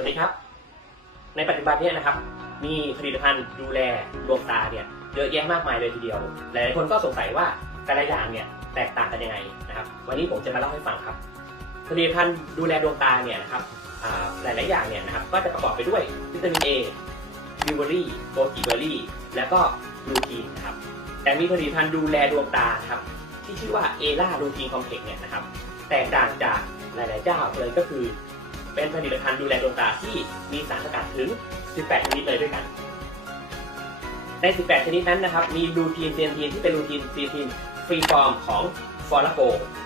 วัสดีครับ ในปัจจุบันเนี้นะครับ มีผลิตภัณฑ์ดูแลดวงตาเนี่ยเยอะแยะมากมายเลยทีเดียว หลายๆคนก็สงสัยว่าแต่ละอย่างเนี่ยแตกต่างกันยังไงนะครับ วันนี้ผมจะมาเล่าให้ฟังครับ ผลิตภัณฑ์ดูแลดวงตาเนี่ยนะครับอ่าหลาย ๆ อย่างเนี่ยนะครับก็จะประกอบไปด้วยวิตามิน A บิวเบอรี่โกกิเบอรี่ แล้วก็ลูทีนนะครับ แต่มีผลิตภัณฑ์ดูแลดวงตาครับที่ชื่อว่าเอล่าลูทีนคอมเพล็กซ์เนี่ยนะครับ แตกต่างจากหลาย ๆ เจ้าเลยก็คือ เป็นผลิตภัณฑ์ดูแลดวงตาที่มีสารสกัดถึง 18 ชนิดเลยด้วยกัน ใน 18 ชนิดนั้นนะครับ มีลูทีนเซียนทีนที่เป็นลูทีนเซีนทีนฟรีฟอร์มของฟอร์ลาโก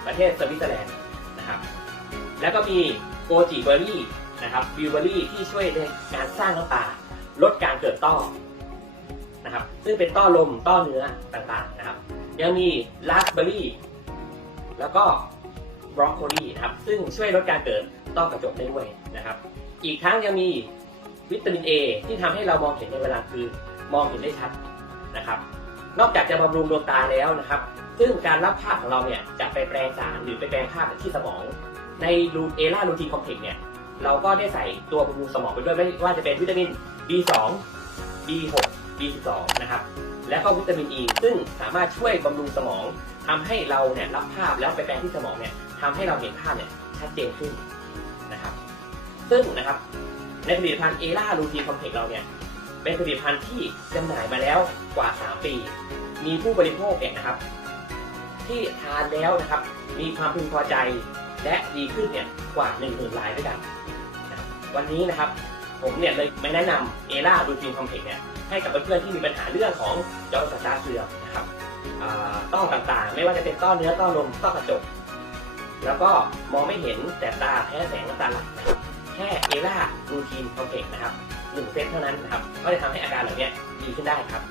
ประเทศสวิตเซอร์แลนด์นะครับ แล้วก็มีโกจิเบอรี่นะครับบิวเบอรี่ที่ช่วยในการสร้างน้ำตา ลดการเกิดต้อนะครับซึ่งเป็นต้อลมต้อเนื้อต่างๆนะครับ ยังมีลาสเบอรี่แล้วก็บรอกโคลีนะครับซึ่งช่วยลดการเกิด ต้องกระจกได้ด้วยนะครับ อีกทั้งยังมีวิตามิน A ที่ทำให้เรามองเห็นในเวลาคืนมองเห็นได้ชัดนะครับ นอกจากจะบำรุงดวงตาแล้วนะครับ ซึ่งการรับภาพของเราเนี่ยจะไปแปลงสารหรือไปแปลงภาพที่สมอง ในรูเอล่ารูทีคอมเพล็กซ์เนี่ยเราก็ได้ใส่ตัวบำรุงสมองไปด้วยไม่ว่าจะเป็นวิตามิน B2 B6 B12 นะครับ และก็วิตามิน E ซึ่งสามารถช่วยบำรุงสมองทำให้เราเนี่ยรับภาพแล้วไปแปลงที่สมองเนี่ยทำให้เราเห็นภาพเนี่ยชัดเจนขึ้น นะครับ ซึ่งนะครับในผลิตภัณฑ์เอล่ารูทีนคอมเพล็กซ์เราเนี่ยเป็นผลิตภัณฑ์ที่จำหน่ายมาแล้วกว่า 3 ปี มีผู้บริโภคเนี่ยนะครับ ที่ทานแล้วนะครับ มีความพึงพอใจและดีขึ้นเนี่ยกว่า1 0,000รายด้วยกัน วันนี้นะครับผมเนี่ยเลยไม่แนะนำเอล่าดูทีนคอมเพล็กซ์เนี่ยให้กับเพื่อนๆที่มีปัญหาเรื่องของจอประสาทตาเสื่อมนะครับต้อต่างๆ ไม่ว่าจะเป็นต้อเนื้อต้อลมต้อกระจก แล้วก็มองไม่เห็นแต่ตาแพ้แสงน้ำตาไหลนะครับแค่เอล่ารูทีนคอมเพล็กซ์นะครับหนึ่งเซตเท่านั้นนะครับก็จะทำให้อาการเหล่านี้ดีขึ้นได้ครับ